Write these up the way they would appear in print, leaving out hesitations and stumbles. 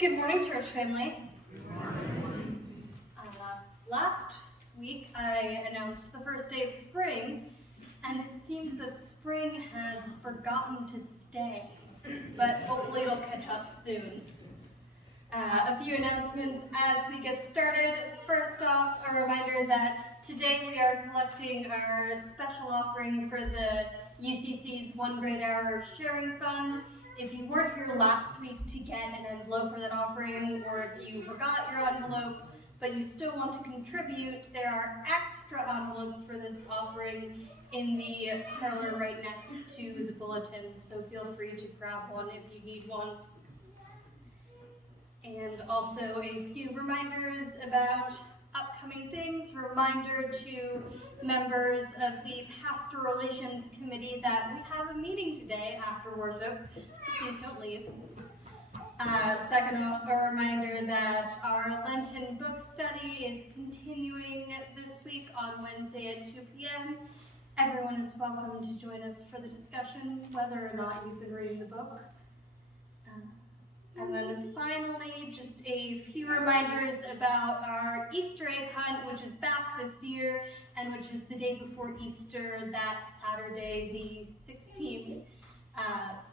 Good morning, church family. Good morning. Last week I announced the first day of spring, and it seems that spring has forgotten to stay, but hopefully it'll catch up soon. A few announcements as we get started. First off, a reminder that today we are collecting our special offering for the UCC's One Great Hour Sharing Fund. If you weren't here last week to get an envelope for that offering, or if you forgot your envelope, but you still want to contribute, there are extra envelopes for this offering in the parlor right next to the bulletin, so feel free to grab one if you need one. And also a few reminders about upcoming things. Reminder to members of the Pastoral Relations Committee that we have a meeting today after worship, so please don't leave. Second off, a reminder that our Lenten book study is continuing this week on Wednesday at 2 p.m. Everyone is welcome to join us for the discussion, whether or not you've been reading the book. And then finally, just a few reminders about our Easter egg hunt, which is back this year, and which is the day before Easter, that Saturday, the 16th.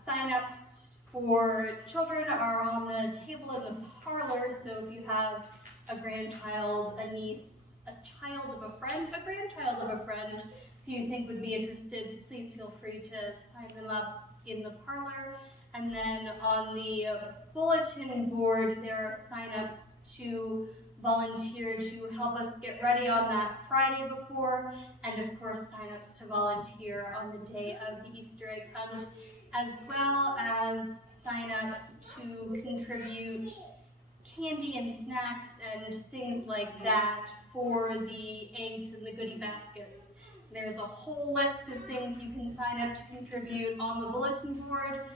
Sign-ups for children are on the table in the parlor, so if you have a grandchild, a niece, a child of a friend, a grandchild of a friend who you think would be interested, please feel free to sign them up in the parlor. And then on the bulletin board, there are sign-ups to volunteer to help us get ready on that Friday before, and of course sign-ups to volunteer on the day of the Easter egg hunt, as well as sign-ups to contribute candy and snacks and things like that for the eggs and the goodie baskets. There's a whole list of things you can sign up to contribute on the bulletin board.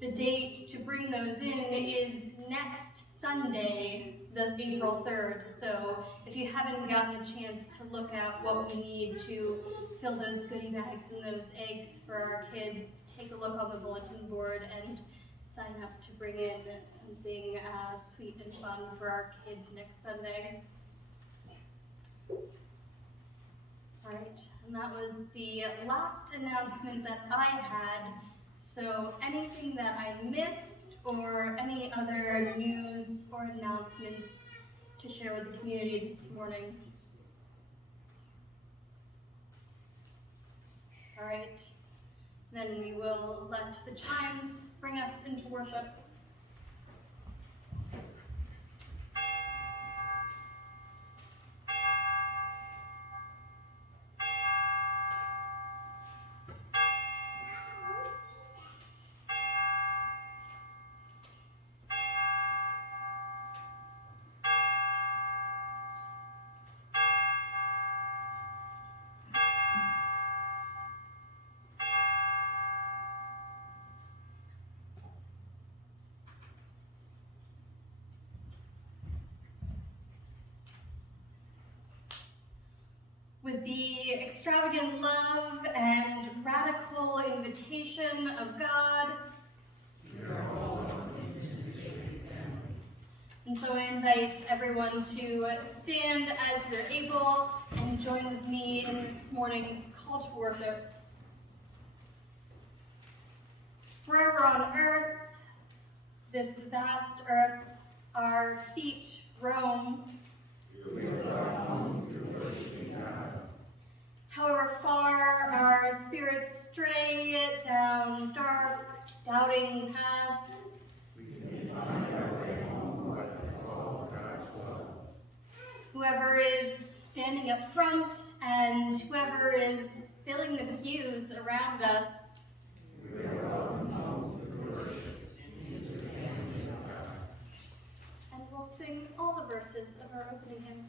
The date to bring those in is next Sunday, the April 3rd. So if you haven't gotten a chance to look at what we need to fill those goodie bags and those eggs for our kids, take a look on the bulletin board and sign up to bring in something sweet and fun for our kids next Sunday. All right, and that was the last announcement that I had. So anything that I missed or any other news or announcements to share with the community this morning? All right, then we will let the chimes bring us into worship. With the extravagant love and radical invitation of God, we are all in His family. And so I invite everyone to stand as you're able and join with me in this morning's call to worship. Wherever on earth, this vast earth, our feet roam, we are bound to worshiping God. However far our spirits stray down dark, doubting paths, we can find our way home what we call God's love. Whoever is standing up front and whoever is filling the pews around us, we are welcome home to worship into the family of God. And we'll sing all the verses of our opening hymn.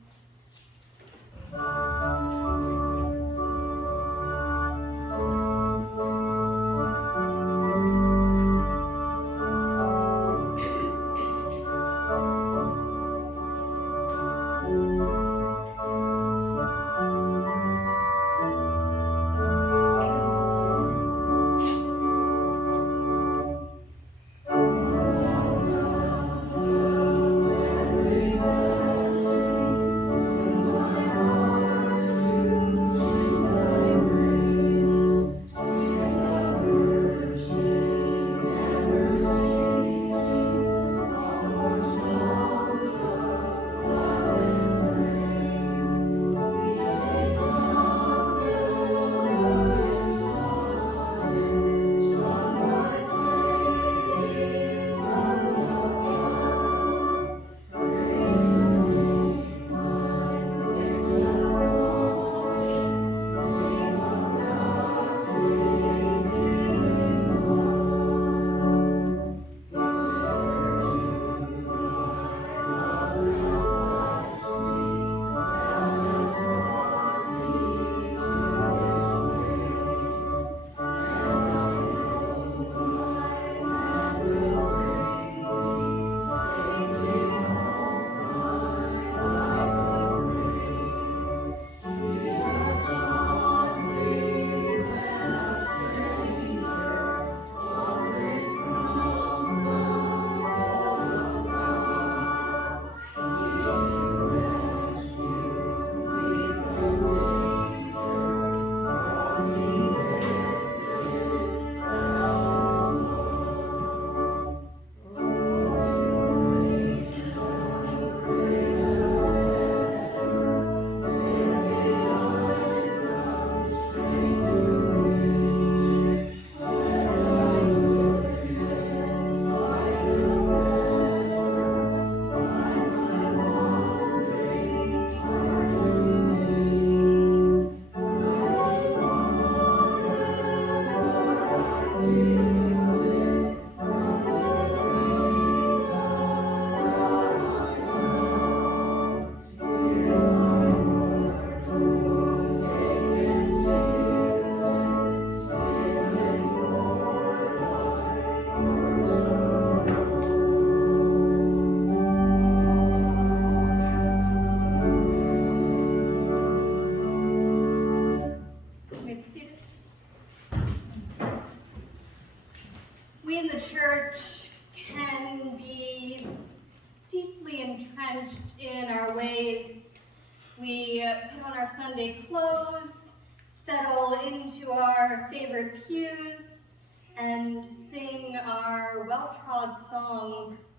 in our ways. We put on our Sunday clothes, settle into our favorite pews, and sing our well-trod songs.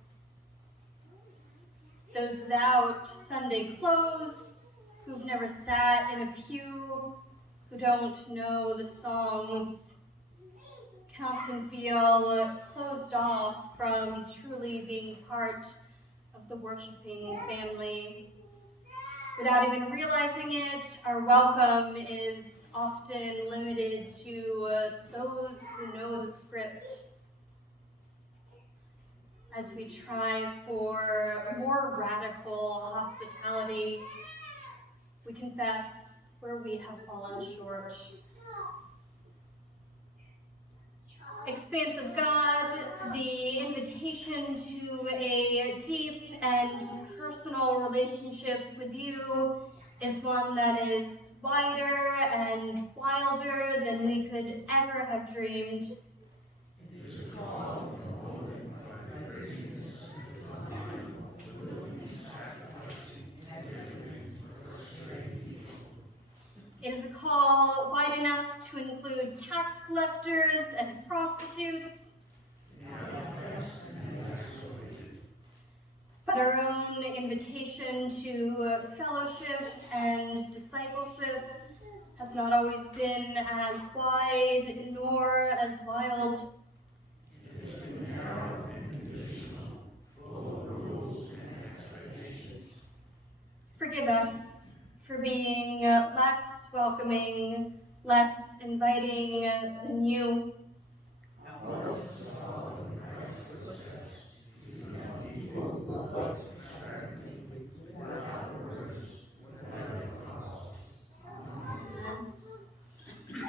Those without Sunday clothes, who've never sat in a pew, who don't know the songs, can often feel closed off from truly being part of the worshiping family. Without even realizing it, our welcome is often limited to those who know the script. As we try for a more radical hospitality, we confess where we have fallen short. Expansive God, the invitation to a deep and personal relationship with you is one that is wider and wilder than we could ever have dreamed. It is a call wide enough to include tax collectors and prostitutes, but our own invitation to fellowship and discipleship has not always been as wide nor as wild. Forgive us for being less welcoming, less inviting than you.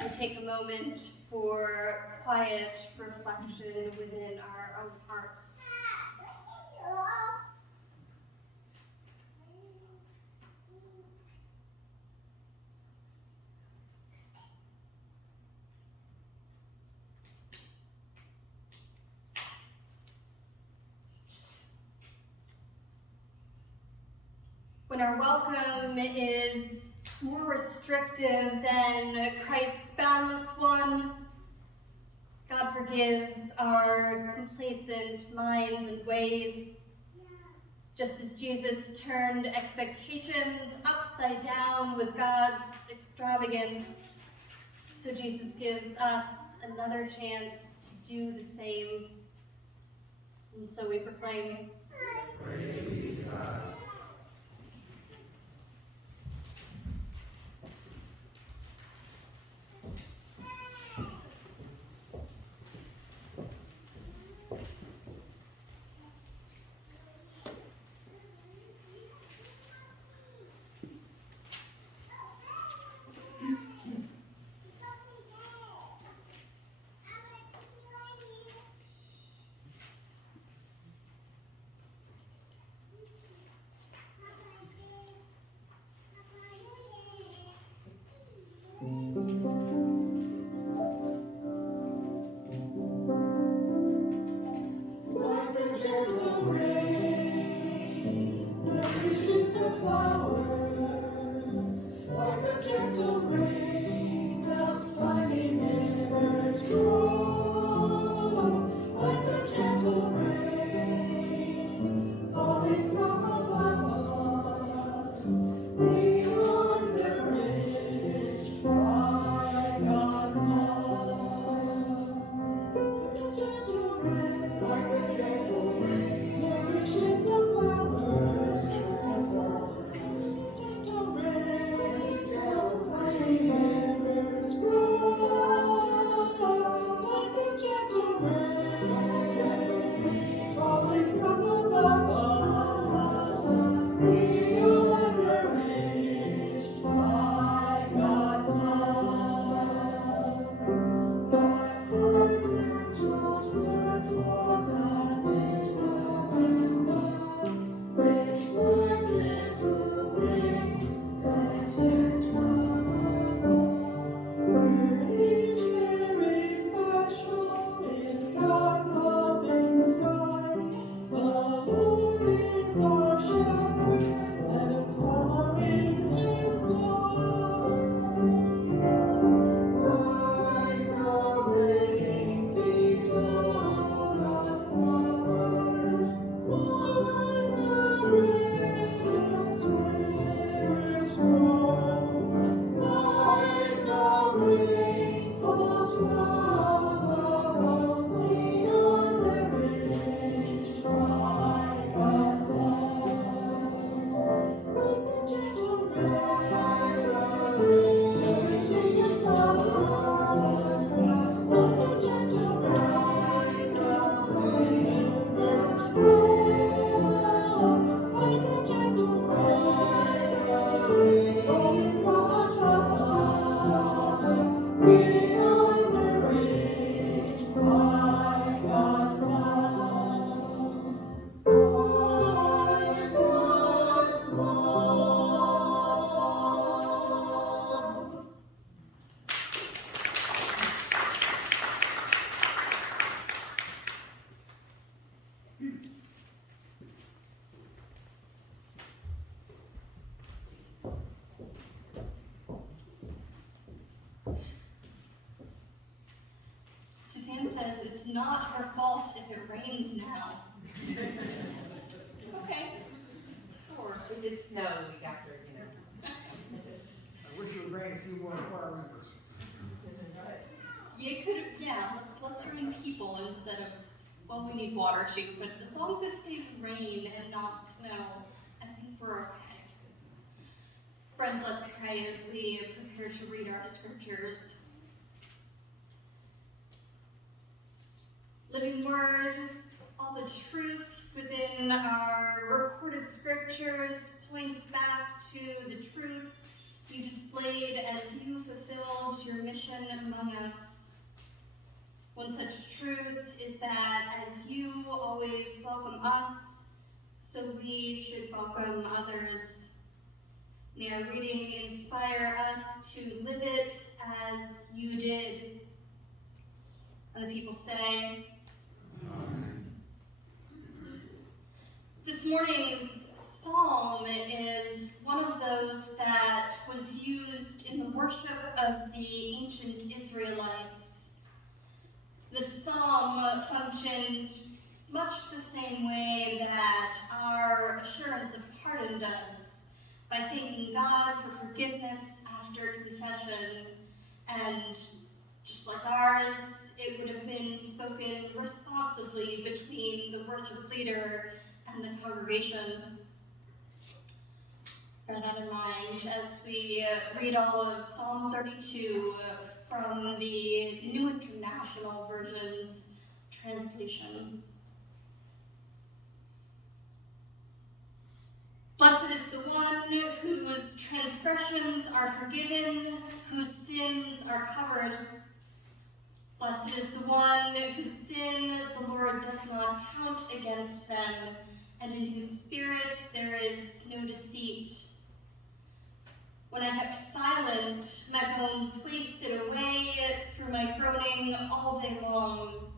I take a moment for quiet reflection within our own hearts. When our welcome is more restrictive than Christ's boundless one, God forgives our complacent minds and ways. Just as Jesus turned expectations upside down with God's extravagance, so Jesus gives us another chance to do the same. And so we proclaim, praise be to God. not her fault if it rains now. Okay. Or if it snowed week after, I wish it would rain a few more choir members. You could have, yeah, let's bring people instead of, well, we need water too, but as long as it stays rain and not snow, I think we're okay. Friends, let's pray as we prepare to read our scriptures. Living Word, all the truth within our recorded scriptures points back to the truth you displayed as you fulfilled your mission among us. One such truth is that as you always welcome us, so we should welcome others. May our reading inspire us to live it as you did. And the people say, Amen. This morning's psalm is one of those that was used in the worship of the ancient Israelites. The psalm functioned much the same way that our assurance of pardon does, by thanking God for forgiveness after confession. And just like ours, it would have been spoken responsively between the worship leader and the congregation. Bear that in mind as we read all of Psalm 32 from the New International Version's translation. Blessed is the one whose transgressions are forgiven, whose sins are covered. Blessed is the one whose sin the Lord does not count against them, and in whose spirit there is no deceit. When I kept silent, my bones wasted away through my groaning all day long.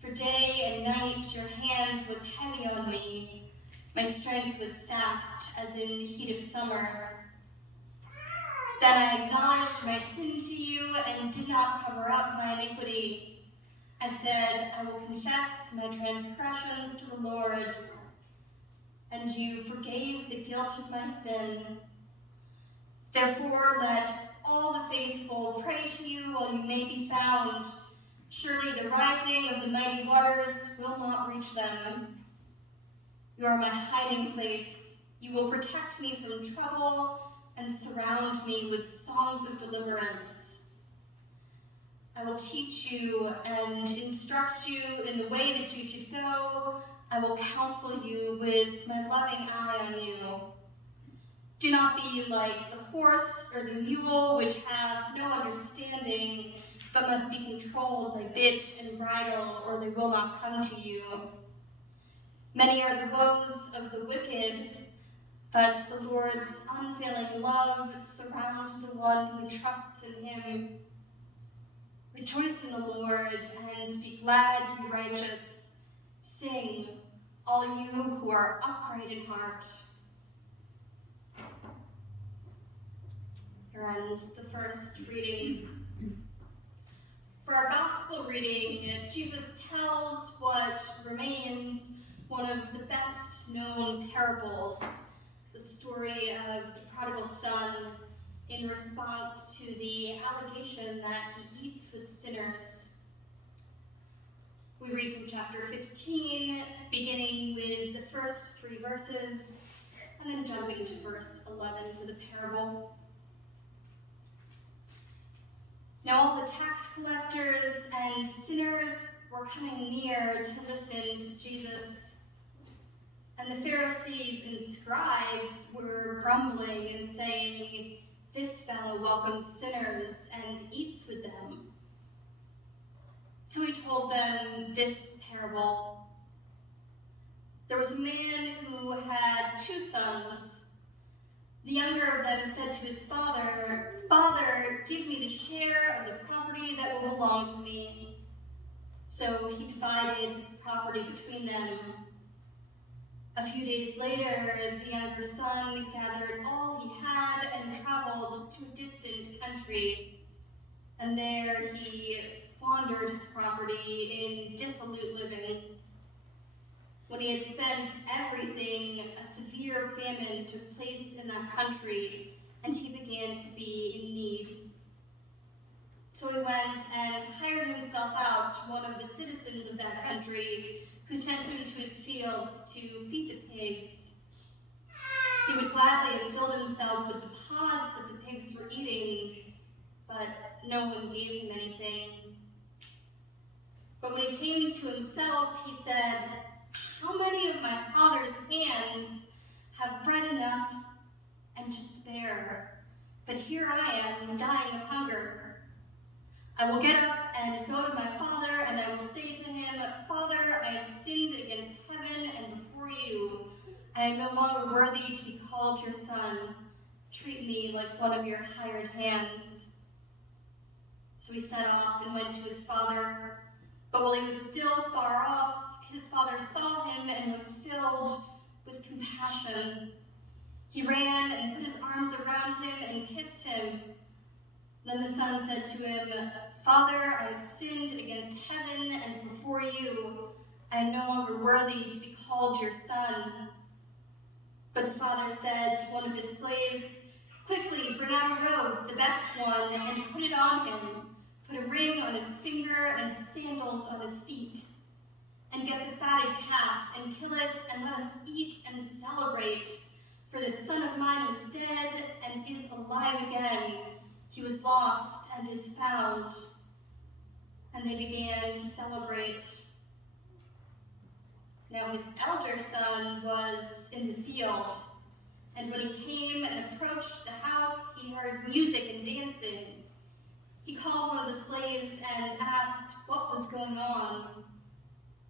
For day and night your hand was heavy on me. My strength was sapped as in the heat of summer. Then I acknowledged my sin to you and did not cover up my iniquity. I said, I will confess my transgressions to the Lord. And you forgave the guilt of my sin. Therefore, let all the faithful pray to you while you may be found. Surely the rising of the mighty waters will not reach them. You are my hiding place. You will protect me from trouble and surround me with songs of deliverance. I will teach you and instruct you in the way that you should go. I will counsel you with my loving eye on you. Do not be like the horse or the mule, which have no understanding, but must be controlled by bit and bridle, or they will not come to you. Many are the woes of the wicked, but the Lord's unfailing love surrounds the one who trusts in him. Rejoice in the Lord and be glad, you righteous. Sing, all you who are upright in heart. Here ends the first reading. For our gospel reading, Jesus tells what remains one of the best known parables, the story of the prodigal son, in response to the allegation that he eats with sinners. We read from chapter 15, beginning with the first 3 verses, and then jumping to verse 11 for the parable. Now all the tax collectors and sinners were coming near to listen to Jesus. And the Pharisees and scribes were grumbling and saying, "This fellow welcomes sinners and eats with them." So he told them this parable. There was a man who had 2 sons. The younger of them said to his father, "Father, give me the share of the property that will belong to me." So he divided his property between them. A few days later, the younger son gathered all he had and traveled to a distant country. and there he squandered his property in dissolute living. When he had spent everything, a severe famine took place in that country, and he began to be in need. So he went and hired himself out to one of the citizens of that country, who sent him to his fields to feed the pigs. He would gladly have filled himself with the pods that the pigs were eating, but no one gave him anything. But when he came to himself, he said, "How many of my father's hands have bread enough and to spare? But here I am, dying of hunger. I will get up and go to my father, and I will say to him, 'Father, I have sinned against heaven and before you. I am no longer worthy to be called your son. Treat me like one of your hired hands.' So he set off and went to his father. But while he was still far off, his father saw him and was filled with compassion. He ran and put his arms around him and kissed him. Then the son said to him, 'Father, I have sinned against heaven and before you. I am no longer worthy to be called your son.' But the father said to one of his slaves, 'Quickly, bring out a robe, the best one, and put it on him. Put a ring on his finger and sandals on his feet. And get the fatted calf and kill it, and let us eat and celebrate. For this son of mine was dead and is alive again. He was lost and is found.' And they began to celebrate. Now his elder son was in the field, and when he came and approached the house, he heard music and dancing. He called one of the slaves and asked what was going on.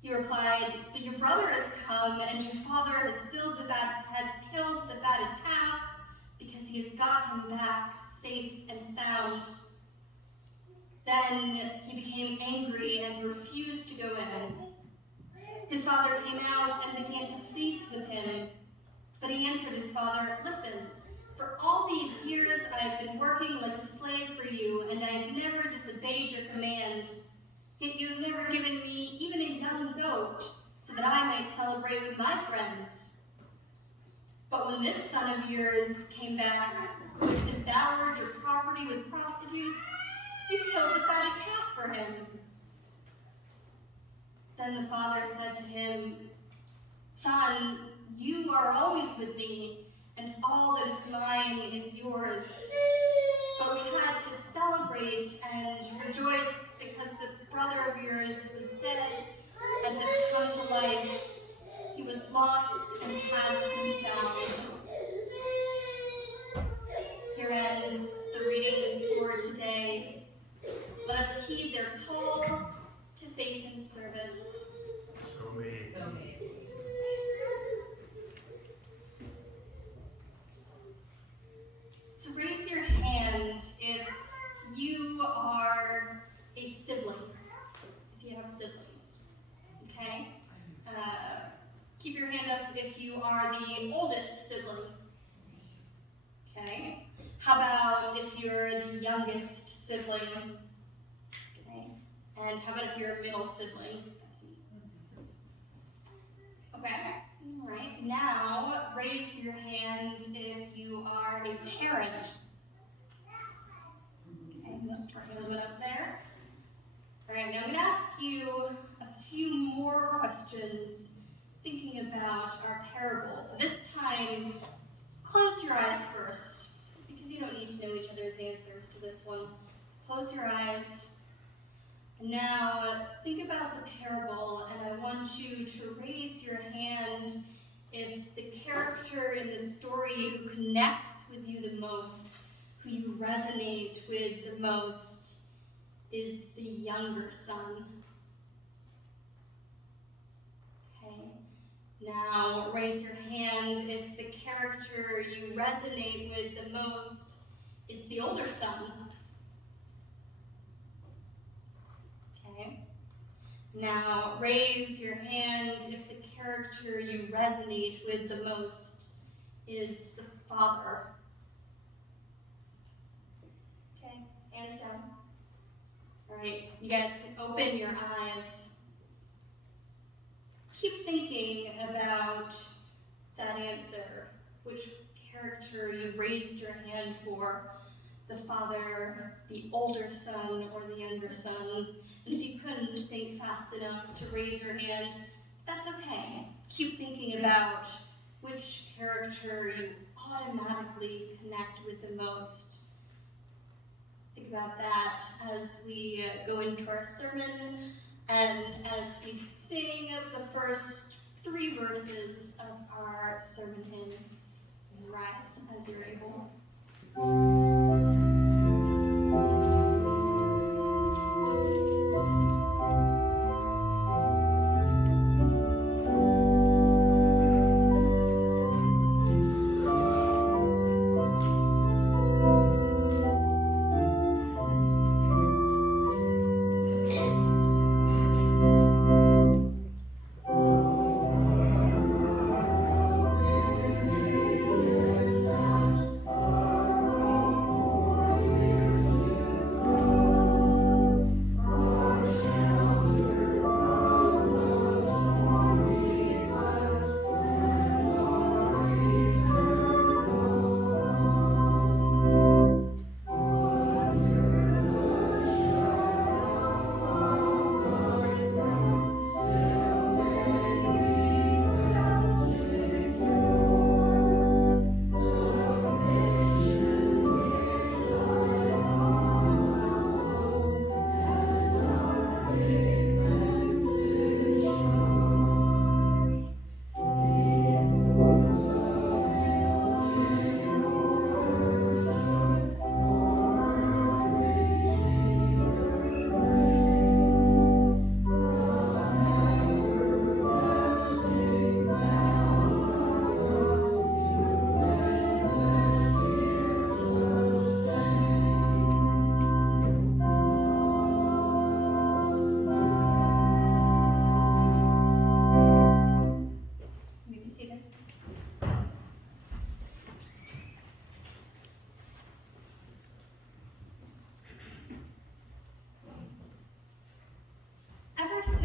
He replied, 'But your brother has come, and your father has killed the fatted calf, because he has got him back safe and sound.' Then he became angry and refused to go in. His father came out and began to plead with him. But he answered his father, 'Listen, for all these years I have been working like a slave for you, and I have never disobeyed your command. Yet you have never given me even a young goat, so that I might celebrate with my friends. But when this son of yours came back, who has devoured your property with prostitutes, you killed the fatted calf for him.' Then the father said to him, 'Son, you are always with me, and all that is mine is yours. But we had to celebrate and rejoice because this brother of yours was dead and has come to life. He was lost and has been found.'" Here ends the readings for today. Let us heed their call to faith and service. So may it So be. may it be. So raise your hand if you are a sibling, if you have siblings, okay? Keep your hand up if you are the oldest sibling, okay? How about if you're the youngest sibling, okay? And how about if you're a middle sibling? That's me. Okay, all right. Now, raise your hand if you are a parent. Okay, most of our hands went up there. All right, now I'm gonna ask you a few more questions thinking about our parable. This time, close your eyes first, because you don't need to know each other's answers to this one. So close your eyes. Now, think about the parable, and I want you to raise your hand if the character in the story who connects with you the most, who you resonate with the most, is the younger son. Okay. Now, raise your hand if the character you resonate with the most is the older son. Okay. Now, raise your hand if the character you resonate with the most is the father. Okay, hands down. right? You guys can open your eyes. Keep thinking about that answer, which character you raised your hand for, the father, the older son, or the younger son. And if you couldn't think fast enough to raise your hand, that's okay. Keep thinking about which character you automatically connect with the most. Think about that as we go into our sermon and as we sing the first 3 verses of our sermon hymn. Rise as you're able.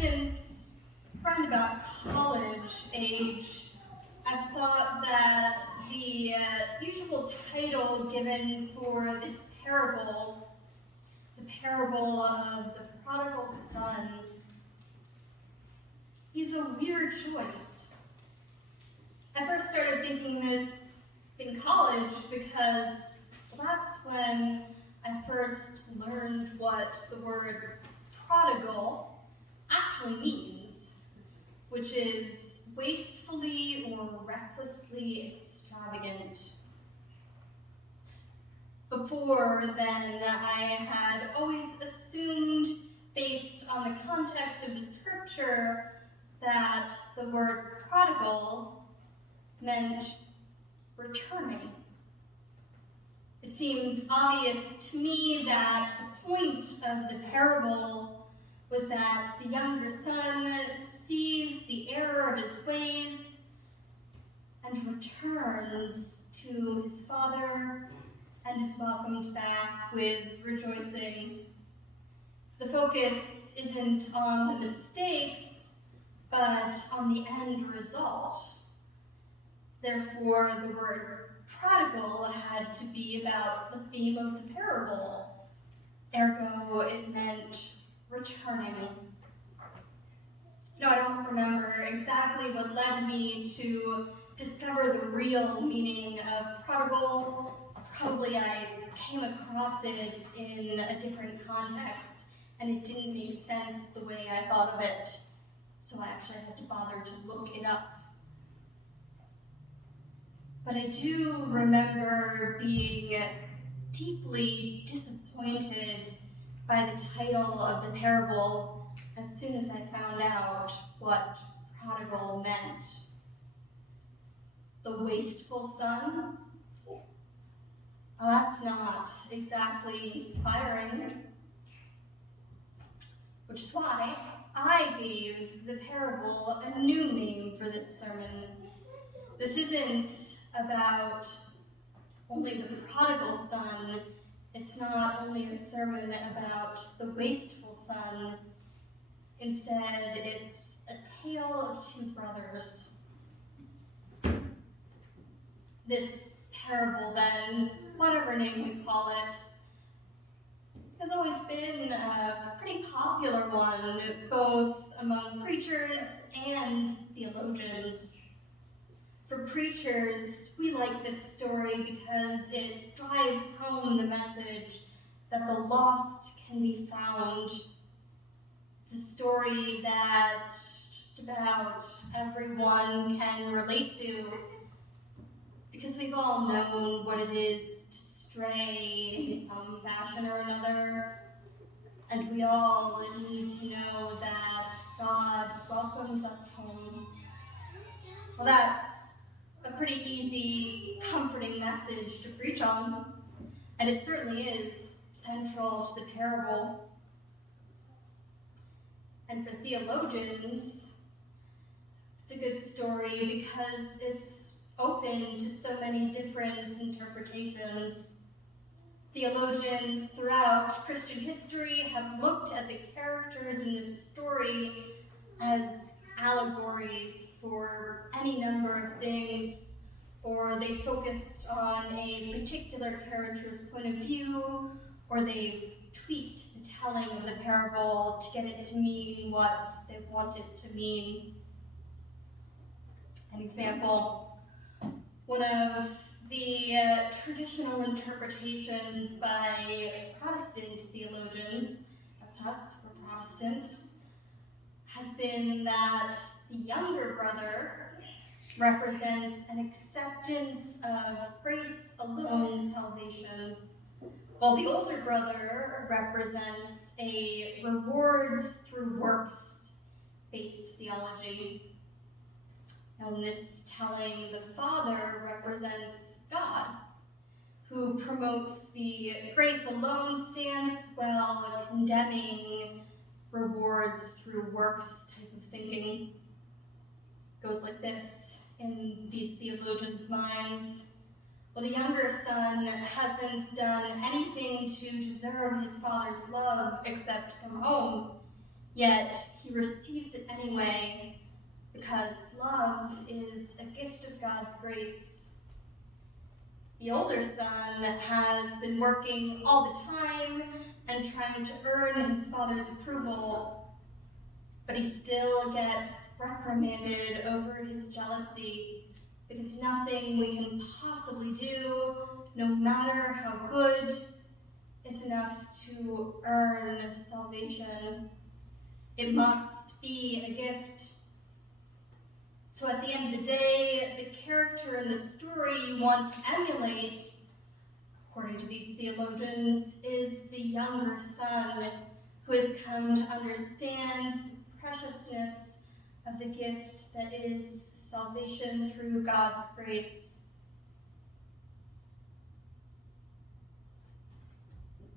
Since around about college age, I've thought that the usual title given for this parable, the parable of the prodigal son, is a weird choice. I first started thinking this in college because that's when I first learned what the word prodigal actually means, which is wastefully or recklessly extravagant. Before then, I had always assumed, based on the context of the scripture, that the word prodigal meant returning. It seemed obvious to me that the point of the parable was that the younger son sees the error of his ways and returns to his father and is welcomed back with rejoicing. The focus isn't on the mistakes, but on the end result. Therefore, the word prodigal had to be about the theme of the parable. Ergo, it meant returning. No, I don't remember exactly what led me to discover the real meaning of prodigal. Probably I came across it in a different context, and it didn't make sense the way I thought of it. So I actually had to bother to look it up. But I do remember being deeply disappointed by the title of the parable as soon as I found out what prodigal meant. The wasteful son? Well, that's not exactly inspiring. Which is why I gave the parable a new name for this sermon. This isn't about only the prodigal son It's not only a sermon about the wasteful son, instead it's a tale of two brothers. This parable then, whatever name we call it, has always been a pretty popular one, both among preachers and theologians. For preachers, we like this story because it drives home the message that the lost can be found. It's a story that just about everyone can relate to, because we've all known what it is to stray in some fashion or another, and we all need to know that God welcomes us home. Well, that's a pretty easy, comforting message to preach on, and it certainly is central to the parable. And for theologians, it's a good story because it's open to so many different interpretations. Theologians throughout Christian history have looked at the characters in this story as allegories for any number of things, or they focused on a particular character's point of view, or they've tweaked the telling of the parable to get it to mean what they want it to mean. An example, one of the traditional interpretations by Protestant theologians, that's us, we're Protestant, has been that the younger brother represents an acceptance of grace alone salvation, while the older brother represents a rewards through works-based theology. Now in this telling, the father represents God, who promotes the grace alone stance while condemning rewards through works type of thinking. Goes like this in these theologians' minds. Well, the younger son hasn't done anything to deserve his father's love except come home, yet he receives it anyway, because love is a gift of God's grace. The older son has been working all the time and trying to earn his father's approval, but he still gets reprimanded over his jealousy, because nothing we can possibly do, no matter how good, is enough to earn salvation. It must be a gift. So at the end of the day, the character in the story you want to emulate, according to these theologians, is the younger son who has come to understand the preciousness of the gift that is salvation through God's grace.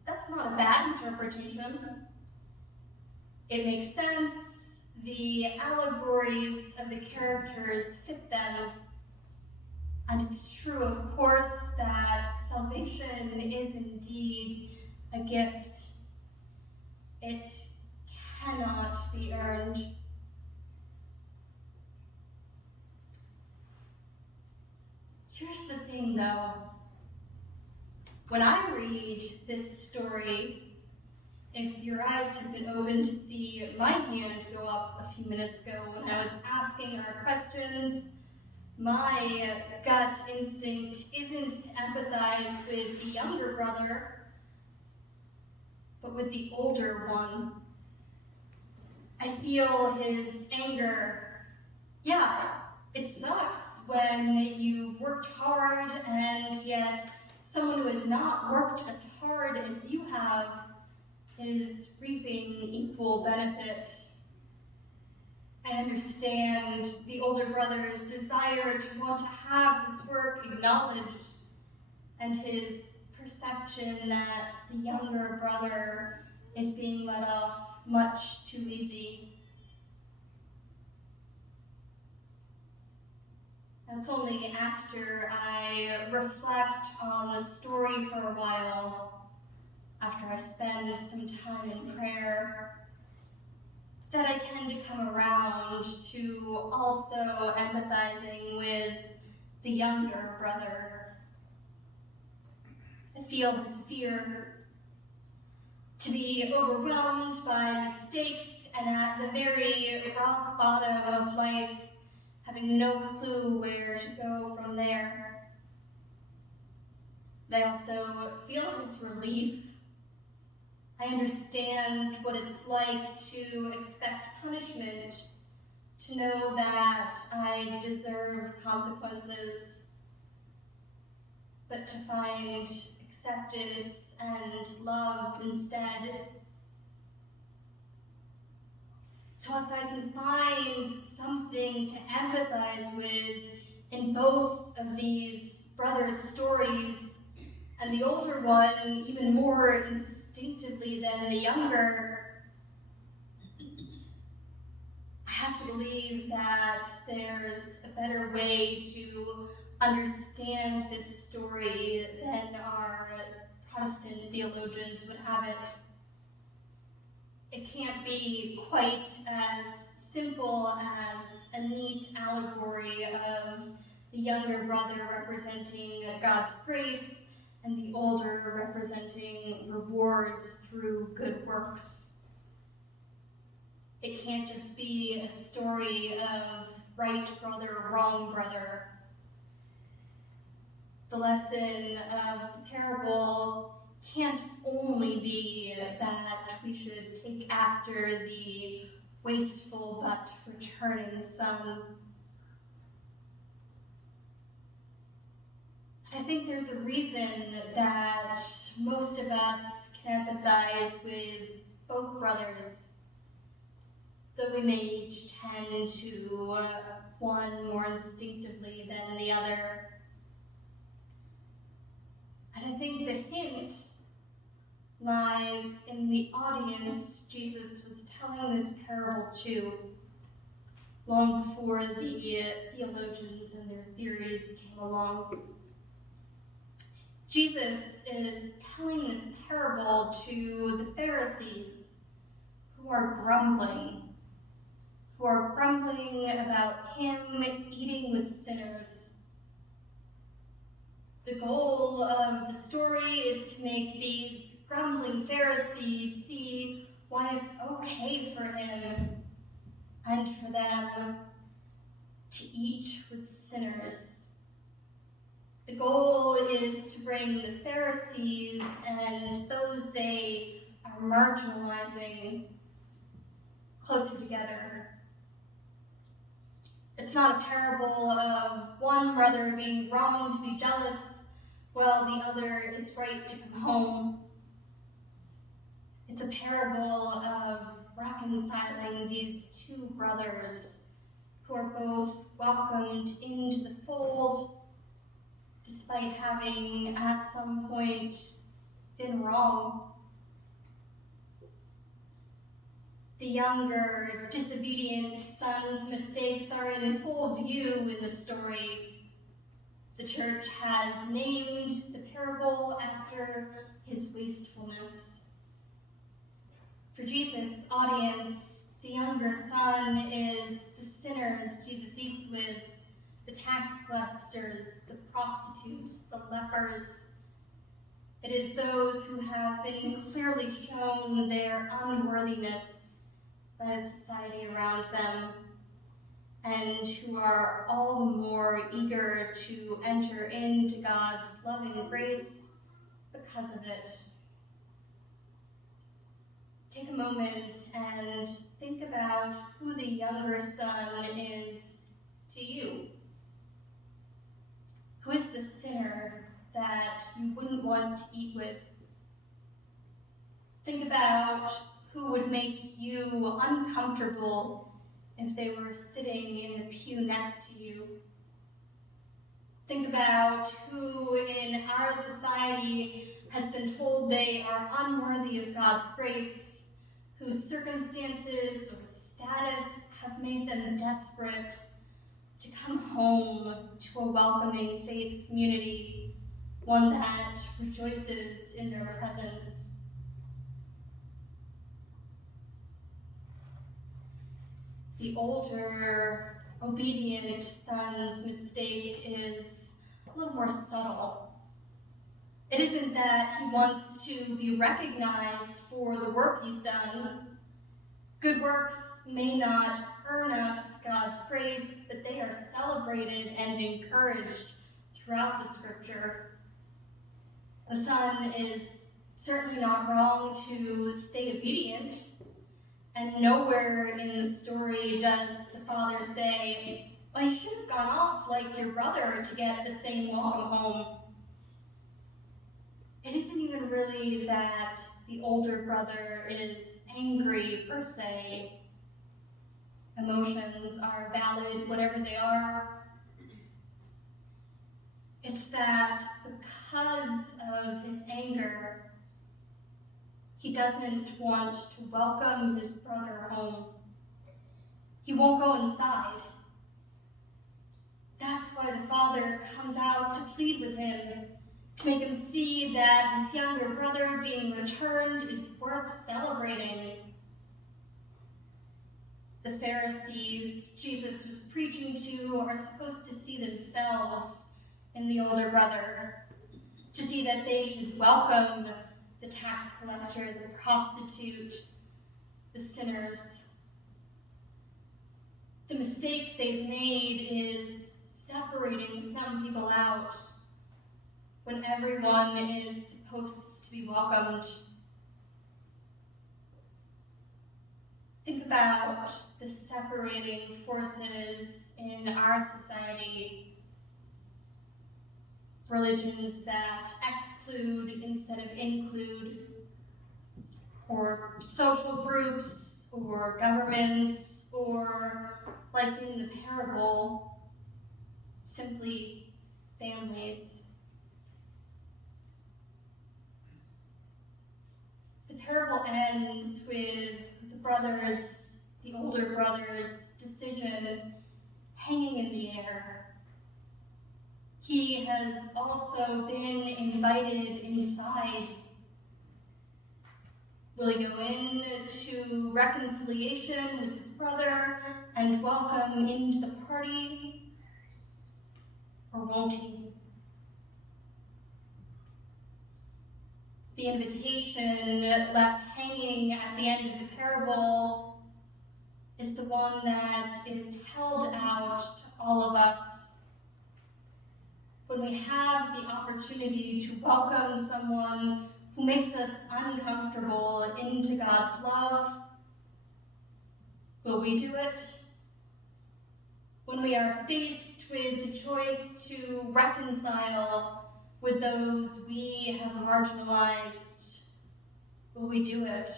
That's not a bad interpretation. It makes sense. The allegories of the characters fit them. And it's true, of course, that salvation is indeed a gift. It cannot be earned. Here's the thing, though. When I read this story, if your eyes have been open to see my hand go up a few minutes ago when I was asking our questions, my gut instinct isn't to empathize with the younger brother, but with the older one. I feel his anger. Yeah, it sucks when you've worked hard and yet someone who has not worked as hard as you have is reaping equal benefit. I understand the older brother's desire to want to have his work acknowledged, and his perception that the younger brother is being let off much too easy. That's only after I reflect on the story for a while after I spend some time in prayer, that I tend to come around to also empathizing with the younger brother. I feel his fear, to be overwhelmed by mistakes and at the very rock bottom of life, having no clue where to go from there. I also feel his relief. I understand what it's like to expect punishment, to know that I deserve consequences, but to find acceptance and love instead. So if I can find something to empathize with in both of these brothers' stories, and the older one even more instinctively than the younger, I have to believe that there's a better way to understand this story than our Protestant theologians would have it. It can't be quite as simple as a neat allegory of the younger brother representing God's grace and the older representing rewards through good works. It can't just be a story of right brother, wrong brother. The lesson of the parable can't only be that we should take after the wasteful but returning son. I think there's a reason that most of us can empathize with both brothers, though we may each tend to one more instinctively than the other. And I think the hint lies in the audience Jesus was telling this parable to, long before the theologians and their theories came along. Jesus is telling this parable to the Pharisees who are grumbling about him eating with sinners. The goal of the story is to make these grumbling Pharisees see why it's okay for him and for them to eat with sinners. The goal is to bring the Pharisees and those they are marginalizing closer together. It's not a parable of one brother being wrong to be jealous while the other is right to come home. It's a parable of reconciling these two brothers who are both welcomed into the fold despite having at some point been wrong. The younger, disobedient son's mistakes are in full view in the story. The church has named the parable after his wastefulness. For Jesus' audience, the younger son is the sinners Jesus eats with, the tax collectors, the prostitutes, the lepers. It is those who have been clearly shown their unworthiness by the society around them, and who are all the more eager to enter into God's loving grace because of it. Take a moment and think about who the younger son is to you. Who is the sinner that you wouldn't want to eat with? Think about who would make you uncomfortable if they were sitting in the pew next to you. Think about who in our society has been told they are unworthy of God's grace, whose circumstances or status have made them desperate to come home to a welcoming faith community, one that rejoices in their presence. the older, obedient son's mistake is a little more subtle. It isn't that he wants to be recognized for the work he's done. Good works may not earn us God's praise, but they are celebrated and encouraged throughout the scripture. The son is certainly not wrong to stay obedient, and nowhere in the story does the father say, well, you should have gone off like your brother to get the same welcome home. It isn't even really that the older brother is angry per se. Emotions are valid, whatever they are. It's that because of his anger, he doesn't want to welcome his brother home. He won't go inside. That's why the father comes out to plead with him, to make him see that his younger brother being returned is worth celebrating. The Pharisees Jesus was preaching to are supposed to see themselves in the older brother, to see that they should welcome the tax collector, the prostitute, the sinners. The mistake they've made is separating some people out when everyone is supposed to be welcomed. Think about the separating forces in our society. Religions that exclude instead of include, or social groups, or governments, or, like in the parable, simply families. The parable ends with the older brother's decision hanging in the air. He has also been invited inside. Will he go into reconciliation with his brother and welcome into the party, or won't he? The invitation left hanging at the end of the parable is the one that is held out to all of us. When we have the opportunity to welcome someone who makes us uncomfortable into God's love, will we do it? When we are faced with the choice to reconcile with those we have marginalized, will we do it?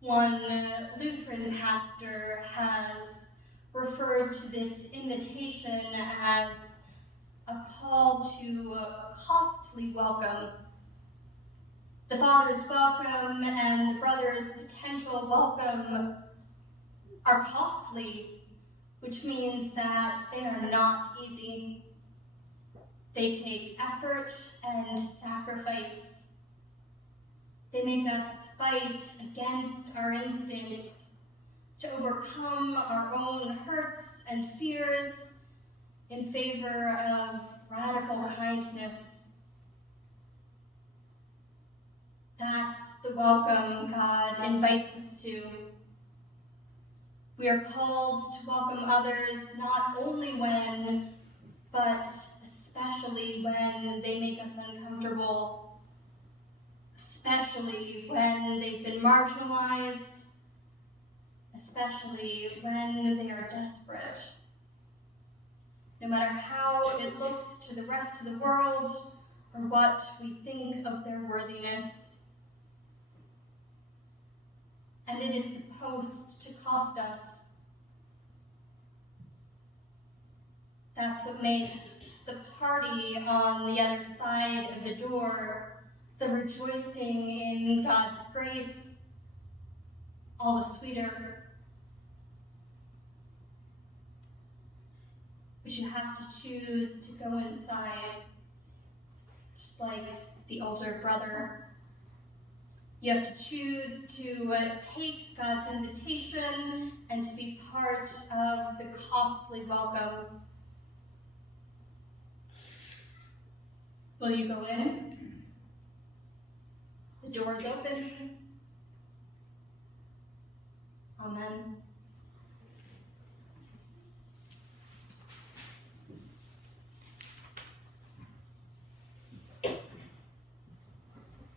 One Lutheran pastor has referred to this invitation as a call to a costly welcome. The father's welcome and the brother's potential welcome are costly, which means that they are not easy. They take effort and sacrifice. They make us fight against our instincts, to overcome our own hurts and fears in favor of radical kindness. That's the welcome God invites us to. We are called to welcome others not only when, but especially when they make us uncomfortable, especially when they've been marginalized, especially when they are desperate. No matter how it looks to the rest of the world or what we think of their worthiness. And it is supposed to cost us. That's what makes the party on the other side of the door, the rejoicing in God's grace, all the sweeter. But you have to choose to go inside, just like the older brother. You have to choose to take God's invitation and to be part of the costly welcome. Will you go in? The door is open. Amen.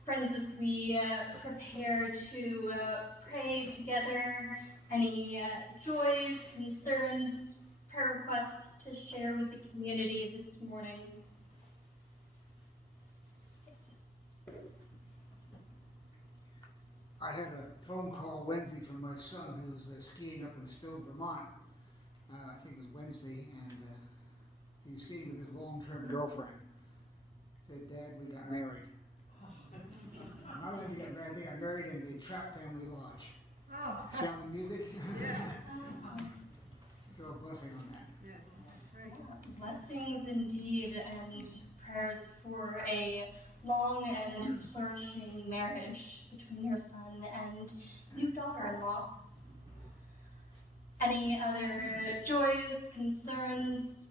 Friends, as we prepare to pray together, any joys, concerns, prayer requests to share with the community this morning? Yes. I had a phone call Wednesday from my son who was skiing up in Stowe, Vermont. I think it was Wednesday, and he was skiing with his long-term girlfriend. He said, "Dad, we got married." Not only did they get married, they got married in the Trapp family lodge. Oh. Sound and music. Yeah. So a blessing on that. Yeah. Very good. Blessings indeed, and prayers for a long and flourishing marriage between your son and new daughter-in-law. Any other joys, concerns,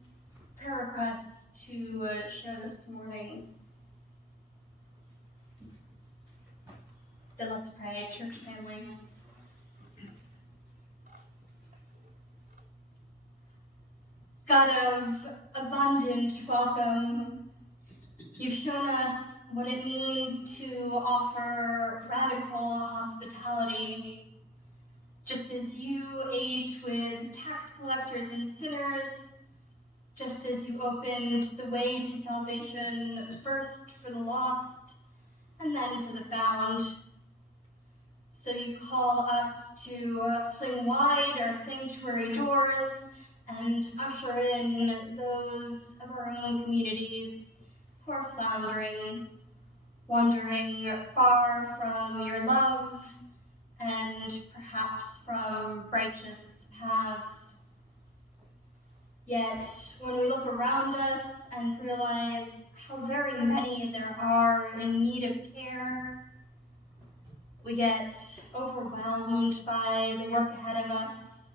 prayer requests to share this morning? Then let's pray, church family. God of abundant welcome, you've shown us what it means to offer radical hospitality. Just as you ate with tax collectors and sinners, just as you opened the way to salvation first for the lost and then for the found, so you call us to fling wide our sanctuary doors and usher in those of our own communities who are floundering, wandering far from your love and perhaps from righteous paths. Yet, when we look around us and realize how very many there are in need of care, we get overwhelmed by the work ahead of us.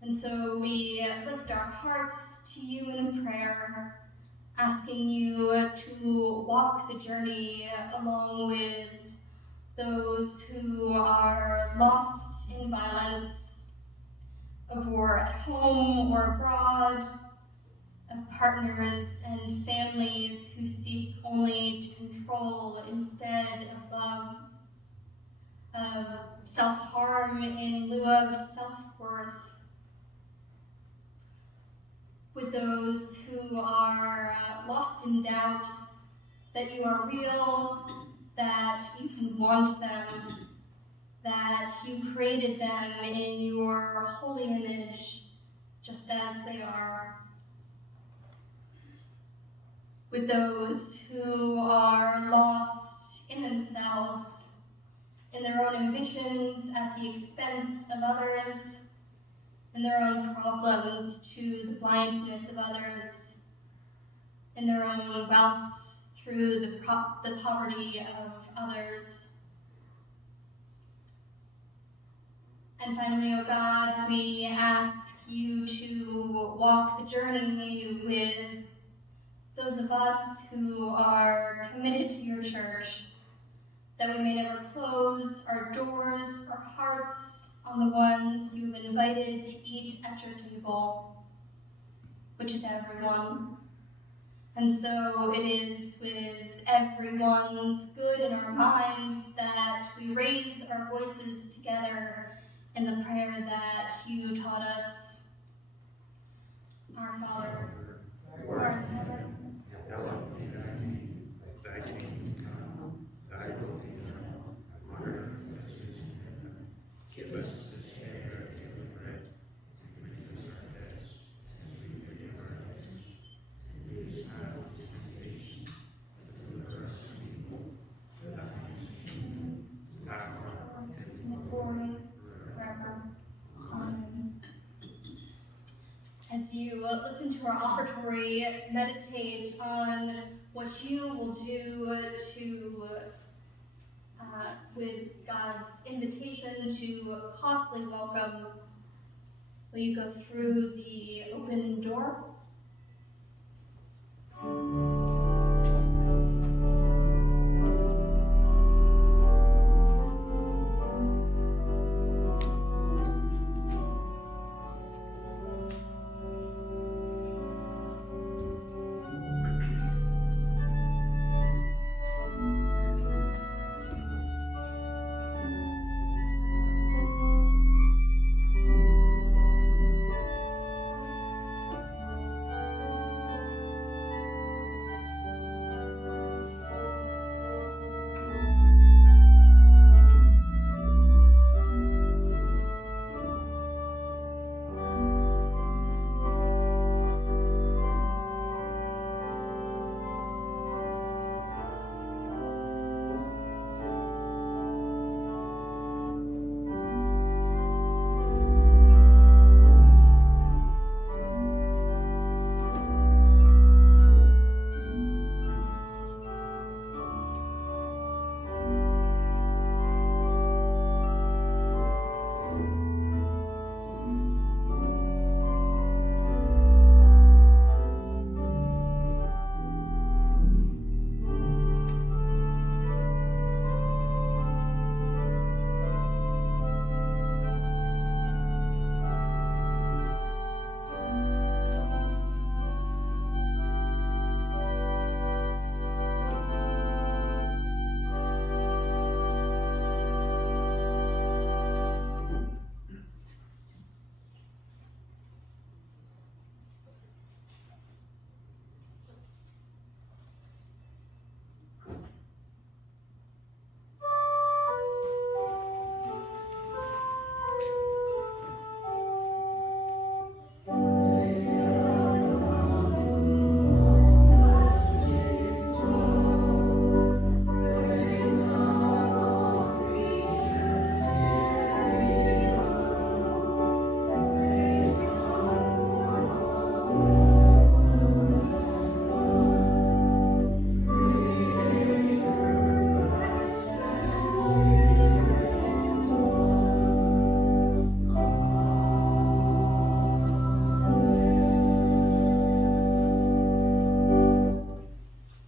And so we lift our hearts to you in prayer, asking you to walk the journey along with those who are lost in violence, of war at home or abroad, of partners and families who seek only to control instead of love, of self-harm in lieu of self-worth, with those who are lost in doubt that you are real, that you can want them, that you created them in your holy image, just as they are. With those who are lost in themselves, in their own ambitions at the expense of others, in their own problems to the blindness of others, in their own wealth through the poverty of others. And finally, O God, we ask you to walk the journey with those of us who are committed to your church, that we may never close our doors or hearts on the ones you have invited to eat at your table, which is everyone. And so it is with everyone's good in our minds that we raise our voices together in the prayer that you taught us. Our Father, who art in heaven, Hallowed be thy name. Thy kingdom come, thy will be done, on earth as it is in heaven. Give us this day our daily bread, and forgive us our debts, as we forgive our debtors. And lead us not into temptation, but deliver us from evil. For thine is the kingdom, power, and the glory, forever. Amen. As you listen to our offertory, meditate on what you will do to with God's invitation to costly welcome, will you go through the open door?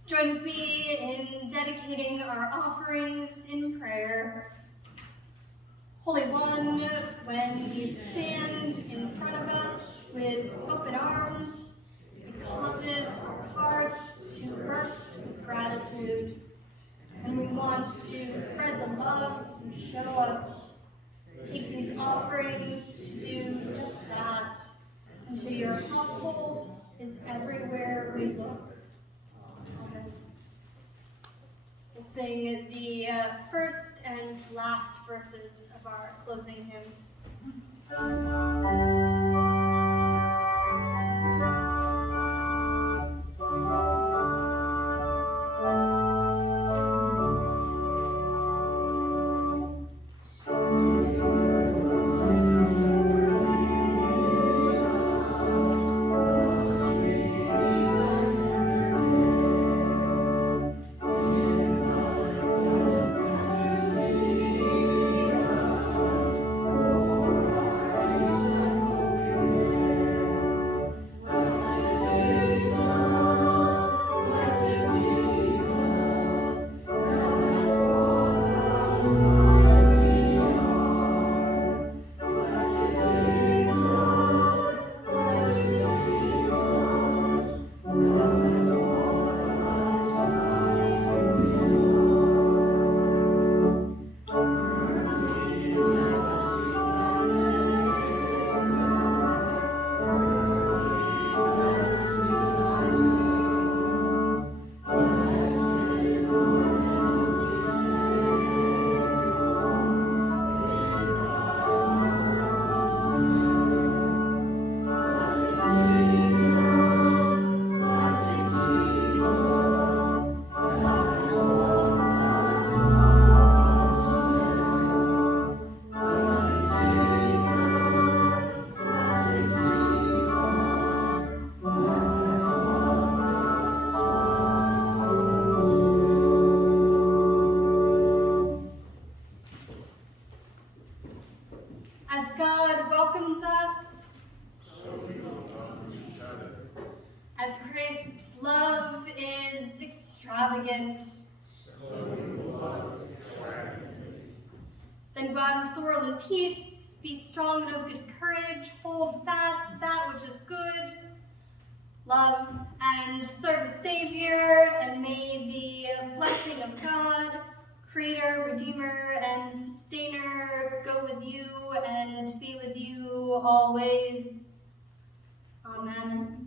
Join with me in dedicating our offerings in prayer. Holy One, when you stand in front of us with open arms, it causes our hearts to burst with gratitude. And we want to spread the love you show us. Take these offerings to do just that, until your household is everywhere we look. Amen. We'll sing the first and last verses of our closing hymn. extravagant. Then go out into the world in peace, be strong and of good courage, hold fast that which is good, love and serve the Savior, and may the blessing of God, Creator, Redeemer, and Sustainer go with you and be with you always. Amen.